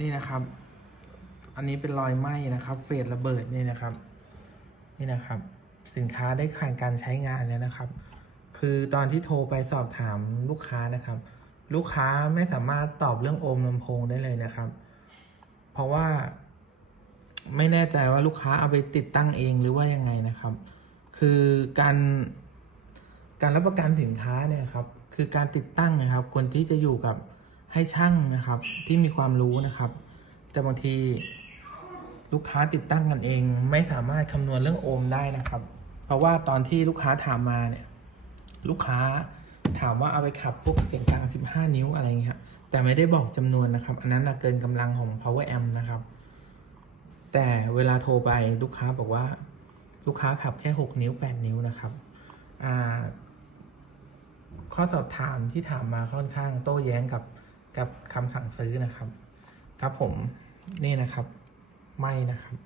นี่นะครับ อันนี้เป็นรอยไหม้นะครับเฟสระเบิดนี่นะครับ นี่นะครับ สินค้าได้ผ่านการใช้งานแล้วนะครับ คือตอนที่โทรไปสอบถามลูกค้านะครับ ลูกค้าไม่สามารถตอบเรื่องโอมลำโพงได้เลยนะครับ เพราะว่าไม่แน่ใจว่าลูกค้าเอาไปติดตั้งเองหรือว่ายังไงนะครับ คือการการรับประกันสินค้าเนี่ยครับ คือการติดตั้งนะครับควรที่จะอยู่กับ ให้ช่างนะครับที่มีความรู้นะครับ แต่บางทีลูกค้าติดตั้งกันเอง ไม่สามารถคำนวณเรื่องโอห์มได้นะครับ เพราะว่าตอนที่ลูกค้าถามมาเนี่ย ลูกค้าถามว่าเอาไปขับพวกเสียงกลาง 15 นิ้วอะไรเงี้ยแต่ไม่ได้บอกจำนวนนะครับ อันนั้นนะเกินกำลังของ power amp นะครับ แต่เวลาโทรไปลูกค้าบอกว่า ลูกค้าขับแค่ 6 นิ้ว 8 นิ้วนะครับข้อสอบถามที่ถามมาค่อนข้างโต้แย้งกับ กับคำสั่งซื้อนะครับ ครับผมนี่นะครับ ไม่นะครับ